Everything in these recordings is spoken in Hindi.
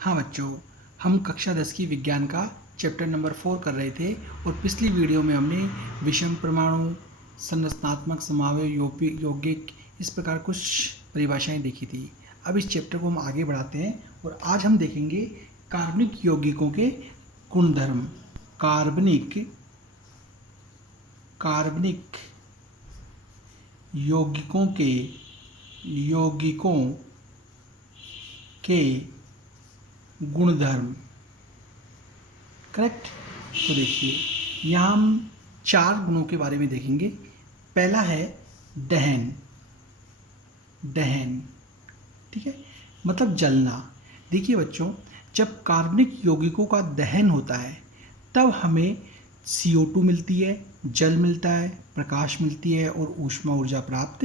हाँ बच्चों, हम कक्षा 10 की विज्ञान का चैप्टर नंबर 4 कर रहे थे और पिछली वीडियो में हमने विषम परमाणु, संरचनात्मक समावयव, यौगिक, इस प्रकार कुछ परिभाषाएं देखी थी। अब इस चैप्टर को हम आगे बढ़ाते हैं और आज हम देखेंगे कार्बनिक यौगिकों के गुणधर्म। कार्बनिक यौगिकों के गुणधर्म। करेक्ट। तो देखिए, यहाँ हम 4 गुणों के बारे में देखेंगे। पहला है दहन। ठीक है, मतलब जलना। देखिए बच्चों, जब कार्बनिक यौगिकों का दहन होता है तब हमें CO2 मिलती है, जल मिलता है, प्रकाश मिलती है और ऊष्मा ऊर्जा प्राप्त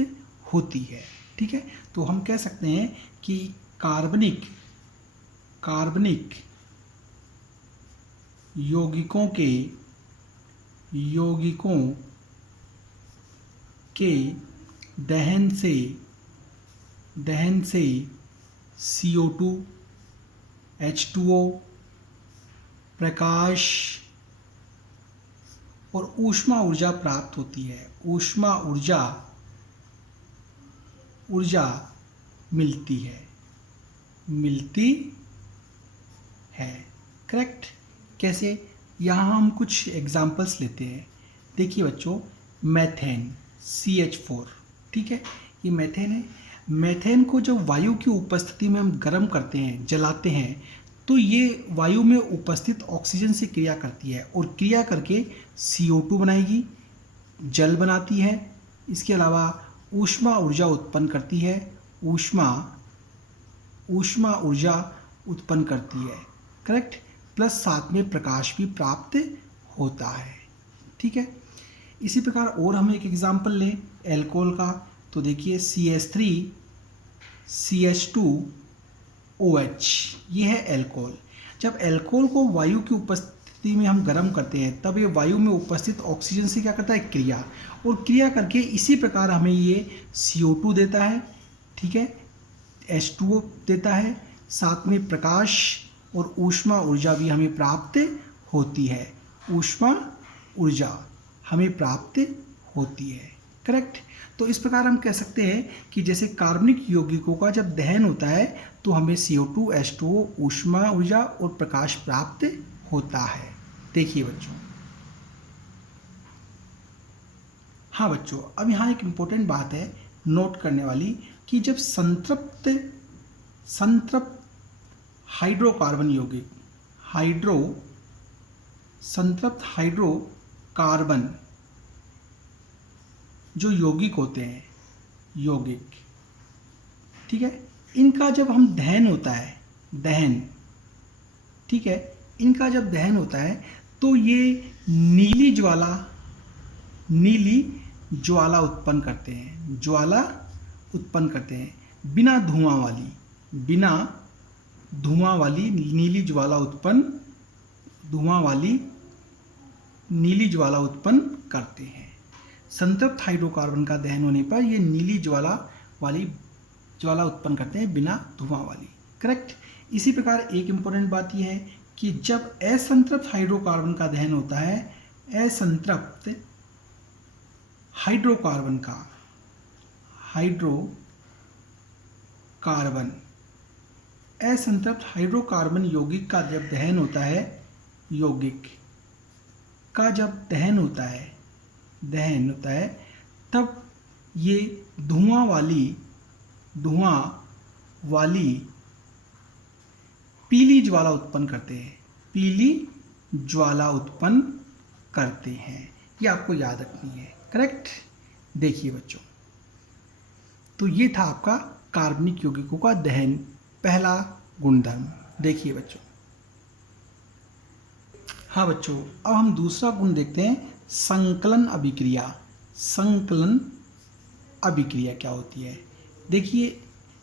होती है। ठीक है, तो हम कह सकते हैं कि कार्बनिक यौगिकों के दहन से CO2, H2O, प्रकाश और ऊष्मा ऊर्जा प्राप्त होती है। ऊष्मा ऊर्जा मिलती है। करेक्ट। कैसे? यहाँ हम कुछ एग्जाम्पल्स लेते हैं। देखिए बच्चों, मैथेन CH4, ठीक है, ये मैथेन है। मैथेन को जब वायु की उपस्थिति में हम गर्म करते हैं, जलाते हैं, तो ये वायु में उपस्थित ऑक्सीजन से क्रिया करती है और क्रिया करके CO2 बनाएगी, जल बनाती है। इसके अलावा ऊष्मा ऊर्जा उत्पन्न करती है। ऊष्मा ऊर्जा उत्पन्न करती है। करेक्ट। प्लस साथ में प्रकाश भी प्राप्त होता है। ठीक है, इसी प्रकार और हम एक एग्जाम्पल लें एल्कोहल का। तो देखिए CH3 CH2OH, ये है एल्कोहल। जब एल्कोहल को वायु की उपस्थिति में हम गर्म करते हैं तब ये वायु में उपस्थित ऑक्सीजन से क्या करता है? क्रिया, और क्रिया करके इसी प्रकार हमें ये CO2 देता है। ठीक है, H2O देता है, साथ में प्रकाश और ऊष्मा ऊर्जा भी हमें प्राप्त होती है। ऊष्मा ऊर्जा हमें प्राप्त होती है। करेक्ट। तो इस प्रकार हम कह सकते हैं कि जैसे कार्बनिक यौगिकों का जब दहन होता है तो हमें CO2, H2O, ऊष्मा ऊर्जा और प्रकाश प्राप्त होता है। देखिए बच्चों, हाँ बच्चों, अब यहाँ एक इम्पोर्टेंट बात है नोट करने वाली कि जब संतृप्त हाइड्रोकार्बन यौगिक, संतृप्त हाइड्रोकार्बन जो यौगिक होते हैं, ठीक है, इनका जब हम दहन होता है, ठीक है, इनका जब दहन होता है तो ये नीली ज्वाला उत्पन्न करते हैं, बिना धुआं वाली नीली ज्वाला उत्पन्न करते हैं। संतृप्त हाइड्रोकार्बन का दहन होने पर ये नीली ज्वाला उत्पन्न करते हैं, बिना धुआं वाली। करेक्ट। इसी प्रकार एक इंपॉर्टेंट बात यह है कि जब असंतृप्त हाइड्रोकार्बन का दहन होता है, असंतृप्त हाइड्रोकार्बन यौगिक का जब दहन होता है, तब ये धुआं वाली पीली ज्वाला उत्पन्न करते हैं। ये आपको याद रखनी है। करेक्ट। देखिए बच्चों, तो ये था आपका कार्बनिक यौगिकों का दहन, पहला गुणधर्म। देखिए बच्चों, हाँ बच्चों, अब हम दूसरा गुण देखते हैं, संकलन अभिक्रिया क्या होती है। देखिए,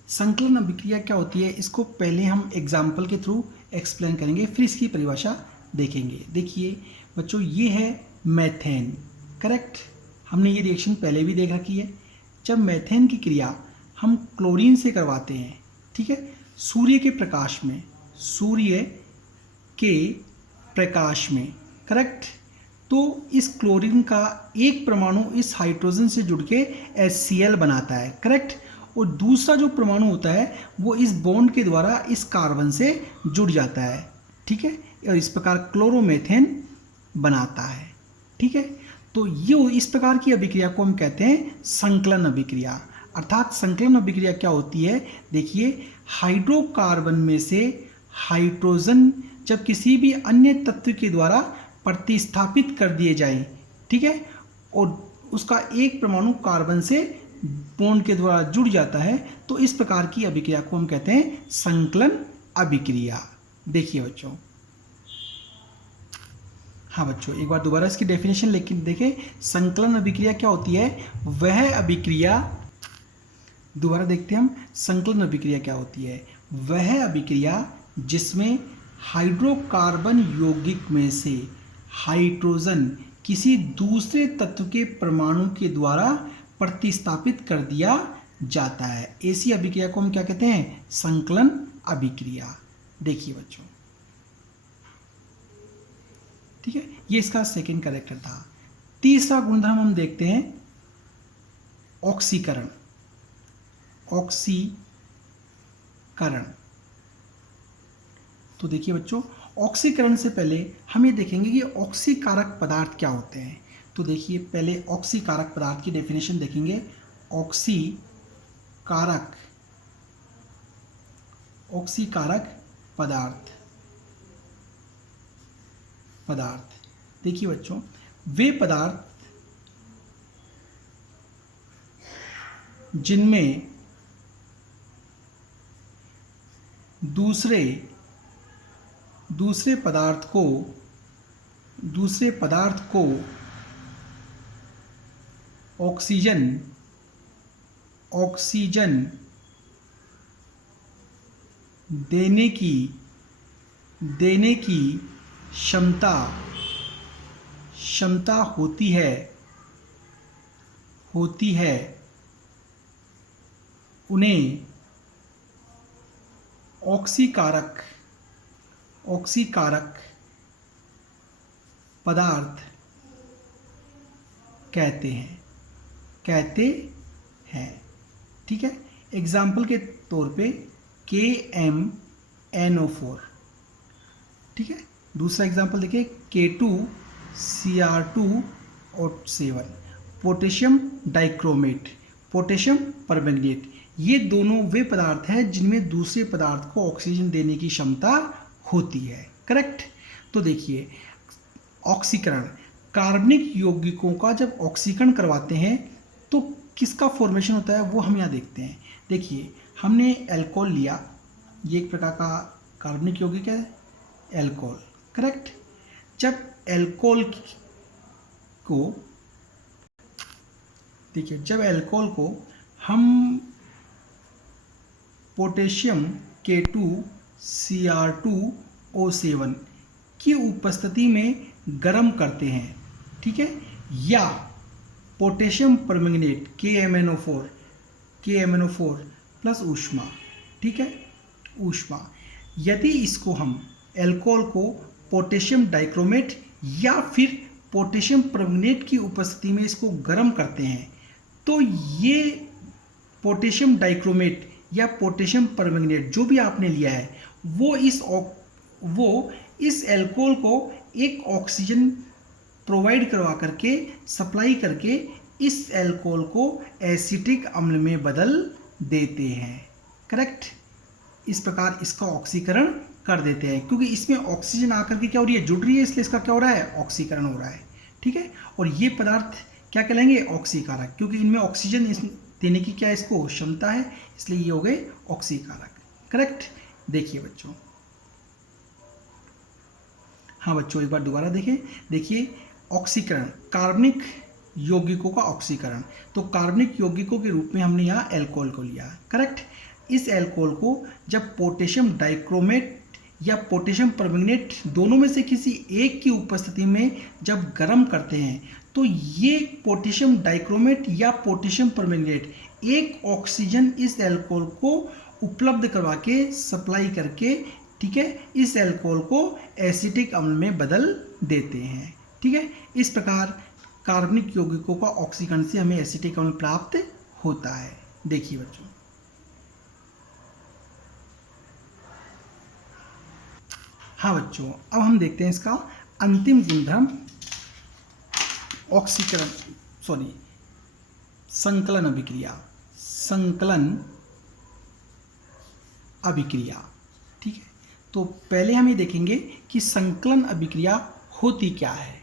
संकलन अभिक्रिया क्या होती है, इसको पहले हम एग्जाम्पल के थ्रू एक्सप्लेन करेंगे, फिर इसकी परिभाषा देखेंगे। देखिए बच्चों, ये है मैथेन। करेक्ट। हमने ये रिएक्शन पहले भी देख रखी है। जब मैथेन की क्रिया हम क्लोरीन से करवाते हैं, ठीक है, सूर्य के प्रकाश में, सूर्य के प्रकाश में। करेक्ट। तो इस क्लोरीन का एक परमाणु इस हाइड्रोजन से जुड़ के HCl बनाता है। करेक्ट। और दूसरा जो परमाणु होता है वो इस बॉन्ड के द्वारा इस कार्बन से जुड़ जाता है। ठीक है। और इस प्रकार क्लोरोमेथेन बनाता है। ठीक है। तो ये इस प्रकार की अभिक्रिया को हम कहते हैं संकलन अभिक्रिया। अर्थात संकलन अभिक्रिया क्या होती है, देखिए, हाइड्रोकार्बन में से हाइड्रोजन जब किसी भी अन्य तत्व के द्वारा प्रतिस्थापित कर दिए जाए, ठीक है, और उसका एक परमाणु कार्बन से बॉन्ड के द्वारा जुड़ जाता है, तो इस प्रकार की अभिक्रिया को हम कहते हैं संकलन अभिक्रिया। देखिए बच्चों, हाँ बच्चों, एक बार दोबारा इसकी डेफिनेशन लेकिन देखें। संकलन अभिक्रिया क्या होती है, वह अभिक्रिया, दोबारा देखते हैं हम, संकलन अभिक्रिया क्या होती है, वह अभिक्रिया जिसमें हाइड्रोकार्बन यौगिक में से हाइड्रोजन किसी दूसरे तत्व के परमाणु के द्वारा प्रतिस्थापित कर दिया जाता है। ऐसी अभिक्रिया को हम क्या कहते हैं, संकलन अभिक्रिया। देखिए बच्चों, ठीक है, ये इसका सेकंड कैरेक्टर था। तीसरा गुणधर्म हम देखते हैं ऑक्सीकरण। ऑक्सीकरण, तो देखिए बच्चों, ऑक्सीकरण से पहले हम ये देखेंगे कि ऑक्सीकारक पदार्थ क्या होते हैं। तो देखिए, पहले ऑक्सीकारक पदार्थ की डेफिनेशन देखेंगे। ऑक्सीकारक, ऑक्सीकारक पदार्थ, पदार्थ, देखिए बच्चों, वे पदार्थ जिनमें दूसरे पदार्थ को ऑक्सीजन देने की क्षमता होती है, उन्हें ऑक्सीकारक पदार्थ कहते हैं। ठीक है। एग्जाम्पल के तौर पे KMnO4, ठीक है। दूसरा एग्जाम्पल देखिए, K2Cr2O7, potassium dichromate, potassium permanganate. ये दोनों वे पदार्थ हैं जिनमें दूसरे पदार्थ को ऑक्सीजन देने की क्षमता होती है। करेक्ट। तो देखिए, ऑक्सीकरण, कार्बनिक यौगिकों का जब ऑक्सीकरण करवाते हैं तो किसका फॉर्मेशन होता है वो हम यहाँ देखते हैं। देखिए, हमने एल्कोहल लिया, ये एक प्रकार का कार्बनिक यौगिक है, एल्कोहल। करेक्ट। जब एल्कोहल को, देखिए, जब एल्कोहल को हम पोटेशियम K2Cr2O7 की उपस्थिति में गर्म करते हैं, ठीक है, या पोटेशियम परमैंगनेट KMnO4 प्लस ऊष्मा, ठीक है, ऊष्मा, यदि इसको हम एल्कोहल को पोटेशियम डाइक्रोमेट या फिर पोटेशियम परमैंगनेट की उपस्थिति में इसको गर्म करते हैं, तो ये पोटेशियम डाइक्रोमेट या पोटेशियम परमैंगनेट जो भी आपने लिया है वो इस एल्कोहल को एक ऑक्सीजन प्रोवाइड करवा करके, सप्लाई करके इस एल्कोहल को एसिटिक अम्ल में बदल देते हैं। करेक्ट। इस प्रकार इसका ऑक्सीकरण कर देते हैं, क्योंकि इसमें ऑक्सीजन आकर के क्या हो रही है, जुड़ रही है, इसलिए इसका क्या हो रहा है, ऑक्सीकरण हो रहा है। ठीक है। और ये पदार्थ क्या कहलाएंगे, ऑक्सीकारक, क्योंकि इनमें ऑक्सीजन देने की क्या इसको क्षमता है, इसलिए ये हो गए ऑक्सीकारक। करेक्ट। देखिए बच्चों, हाँ बच्चों, एक बार दोबारा देखें। देखिए, ऑक्सीकरण, कार्बनिक यौगिकों का ऑक्सीकरण, तो कार्बनिक यौगिकों के रूप में हमने यहाँ एल्कोहल को लिया। करेक्ट। इस एल्कोहल को जब पोटेशियम डाइक्रोमेट या पोटेशियम परमैंगनेट दोनों में से किसी एक की उपस्थिति में जब गर्म करते हैं, तो ये पोटेशियम डाइक्रोमेट या पोटेशियम परमैंगनेट एक ऑक्सीजन इस एल्कोहल को उपलब्ध करवा के, सप्लाई करके ठीक है, इस एल्कोहल को एसिटिक अम्ल में बदल देते हैं। ठीक है, इस प्रकार कार्बनिक यौगिकों का ऑक्सीकरण से हमें एसिटिक अम्ल प्राप्त होता है। देखिए बच्चों, हाँ बच्चों, अब हम देखते हैं इसका अंतिम गुणधर्म ऑक्सीकरण संकलन अभिक्रिया। संकलन अभिक्रिया, ठीक है। तो पहले हम ये देखेंगे कि संकलन अभिक्रिया होती क्या है।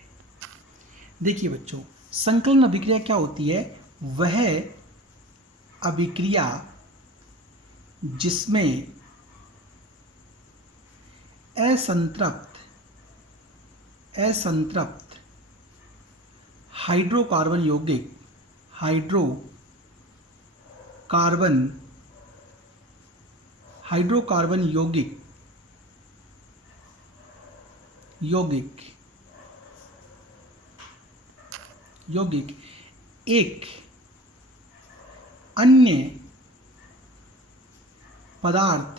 देखिए बच्चों, संकलन अभिक्रिया क्या होती है? वह अभिक्रिया जिसमें असंतृप्त हाइड्रोकार्बन यौगिक हाइड्रोकार्बन यौगिक एक अन्य पदार्थ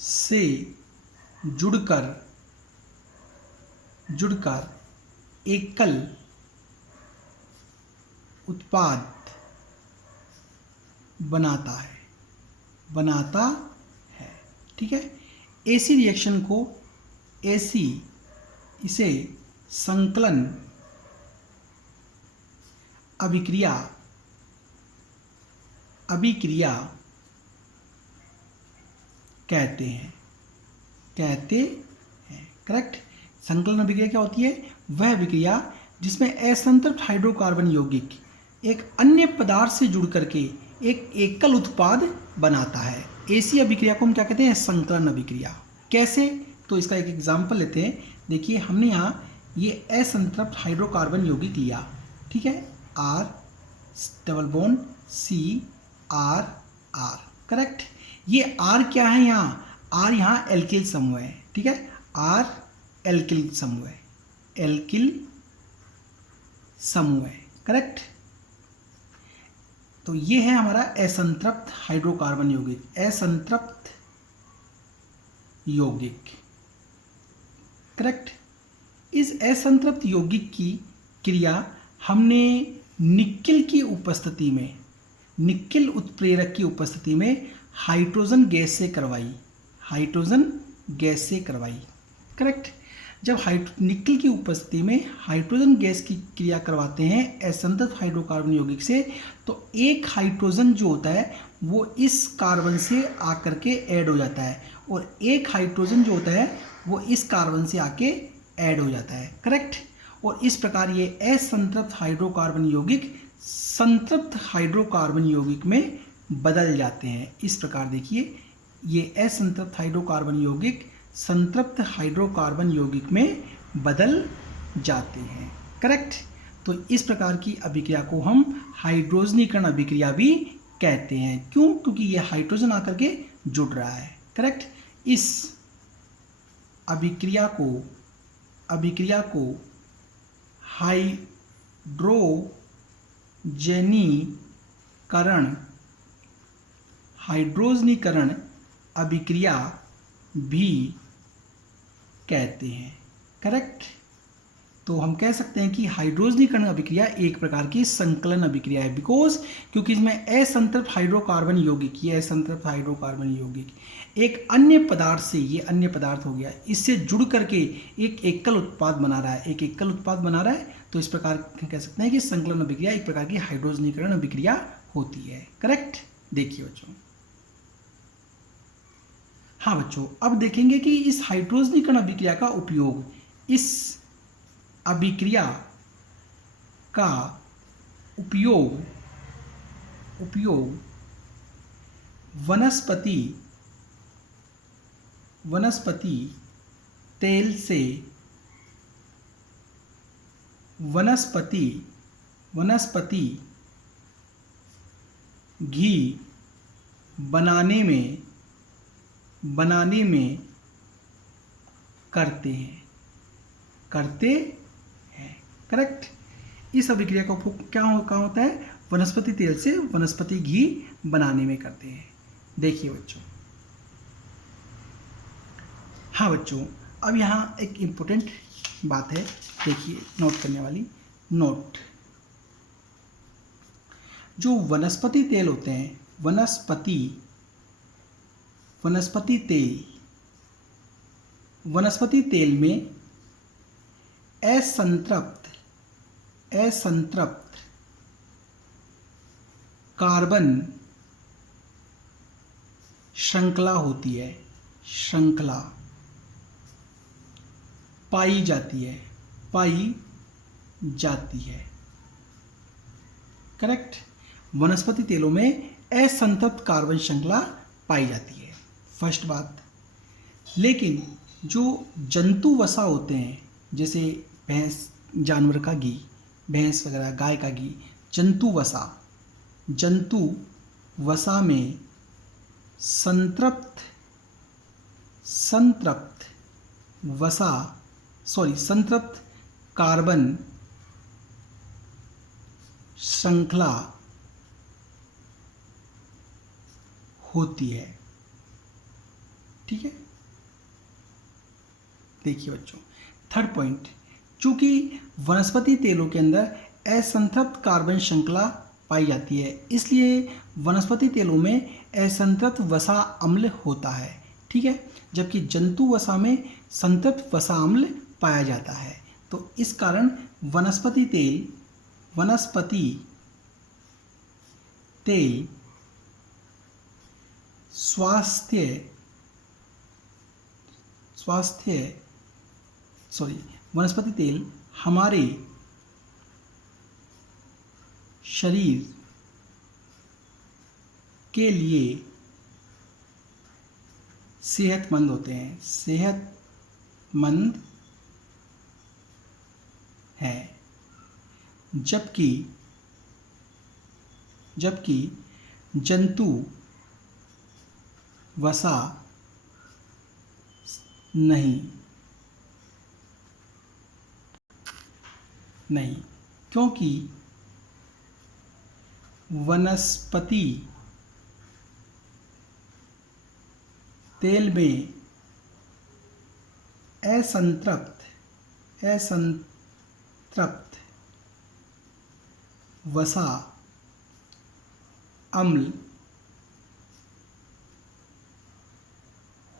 से जुड़कर एकल उत्पाद बनाता है। ठीक है, ऐसी रिएक्शन को इसे संकलन अभिक्रिया कहते हैं। करेक्ट। संकलन अभिक्रिया क्या होती है? वह अभिक्रिया जिसमें असंतृप्त हाइड्रोकार्बन यौगिक एक अन्य पदार्थ से जुड़ करके एक एकल उत्पाद बनाता है। ऐसी अभिक्रिया को हम क्या कहते हैं? संकलन अभिक्रिया। कैसे? तो इसका एक एग्जाम्पल लेते हैं। देखिए, हमने यहाँ ये असंतृप्त हाइड्रोकार्बन यौगिक लिया, ठीक है, R double bond CR। Correct. ये R क्या है? यहाँ R यहाँ एल्किल समूह है। ठीक है, R एल्किल समूह है। करेक्ट। तो ये है हमारा असंतृप्त हाइड्रोकार्बन यौगिक। करेक्ट। इस असंतृप्त यौगिक की क्रिया हमने निकेल उत्प्रेरक की उपस्थिति में हाइड्रोजन गैस से करवाई। करेक्ट। जब निकेल की उपस्थिति में हाइड्रोजन गैस की क्रिया करवाते हैं असंतृप्त हाइड्रोकार्बन यौगिक से, तो एक हाइड्रोजन जो होता है वो इस कार्बन से आकर के ऐड हो जाता है और एक हाइड्रोजन जो होता है वो इस कार्बन से आके ऐड हो जाता है। करेक्ट। और इस प्रकार ये असंतृप्त हाइड्रोकार्बन यौगिक संतृप्त हाइड्रोकार्बन यौगिक में बदल जाते हैं। इस प्रकार देखिए, ये असंतृप्त हाइड्रोकार्बन यौगिक संतृप्त हाइड्रोकार्बन यौगिक में बदल जाते हैं। करेक्ट। तो इस प्रकार की अभिक्रिया को हम हाइड्रोजनीकरण अभिक्रिया भी कहते हैं। क्यों? क्योंकि ये हाइड्रोजन आकर के जुड़ रहा है। करेक्ट। इस अभिक्रिया को हाइड्रोजनीकरण अभिक्रिया भी कहते हैं। करेक्ट। तो हम कह सकते हैं कि हाइड्रोजनीकरण अभिक्रिया एक प्रकार की संकलन अभिक्रिया है, क्योंकि इसमें असंतृप्त हाइड्रोकार्बन यौगिक एक अन्य पदार्थ से, ये अन्य पदार्थ हो गया, इससे जुड़ करके एक एकल उत्पाद बना रहा है। तो इस प्रकार कह सकते हैं कि संकलन अभिक्रिया एक प्रकार की हाइड्रोजनीकरण अभिक्रिया होती है। करेक्ट। देखिए बच्चों, हाँ बच्चों, अब देखेंगे कि इस हाइड्रोजनीकरण अभिक्रिया का उपयोग, इस अभिक्रिया का उपयोग वनस्पति तेल से वनस्पति घी बनाने में करते हैं। करेक्ट। इस अभिक्रिया का उपयोग क्या होता है? वनस्पति तेल से वनस्पति घी बनाने में करते हैं। देखिए बच्चों, हाँ बच्चों, अब यहाँ एक इम्पोर्टेंट बात है, देखिए नोट करने वाली। नोट, जो वनस्पति तेल होते हैं, वनस्पति तेल में असंतृप्त कार्बन श्रृंखला होती है, श्रृंखला पाई जाती है। करेक्ट। वनस्पति तेलों में असंतृप्त कार्बन श्रृंखला पाई जाती है, फर्स्ट बात। लेकिन जो जंतु वसा होते हैं, जैसे भैंस, जानवर का घी, भैंस वगैरह, गाय का घी, जंतु वसा में संतृप्त कार्बन श्रृंखला होती है। ठीक है, देखिए बच्चों, थर्ड पॉइंट, चूंकि वनस्पति तेलों के अंदर असंतृप्त कार्बन श्रृंखला पाई जाती है, इसलिए वनस्पति तेलों में असंतृप्त वसा अम्ल होता है। ठीक है, जबकि जंतु वसा में संतृप्त वसा अम्ल पाया जाता है। तो इस कारण वनस्पति तेल वनस्पति तेल हमारे शरीर के लिए सेहतमंद होते हैं, जबकि जंतु वसा नहीं, क्योंकि वनस्पति तेल में असंतृप्त वसा अम्ल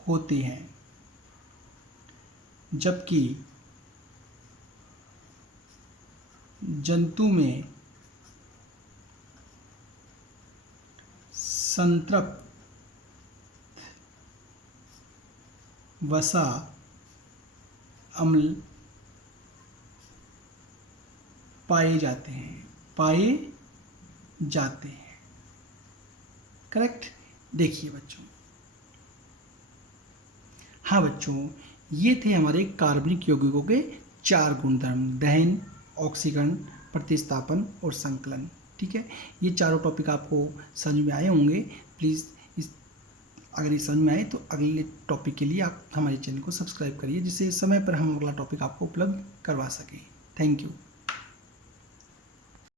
होते हैं, जबकि जंतु में संतृप्त वसा अम्ल पाए जाते हैं। करेक्ट। देखिए बच्चों, हाँ बच्चों, ये थे हमारे कार्बनिक यौगिकों के 4 गुणधर्म: दहन, ऑक्सीकरण, प्रतिस्थापन और संकलन। ठीक है, ये चारों टॉपिक आपको समझ में आए होंगे। प्लीज़ अगर ये समझ में आए तो अगले टॉपिक के लिए आप हमारे चैनल को सब्सक्राइब करिए, जिससे समय पर हम अगला टॉपिक आपको उपलब्ध करवा सकें। Thank you.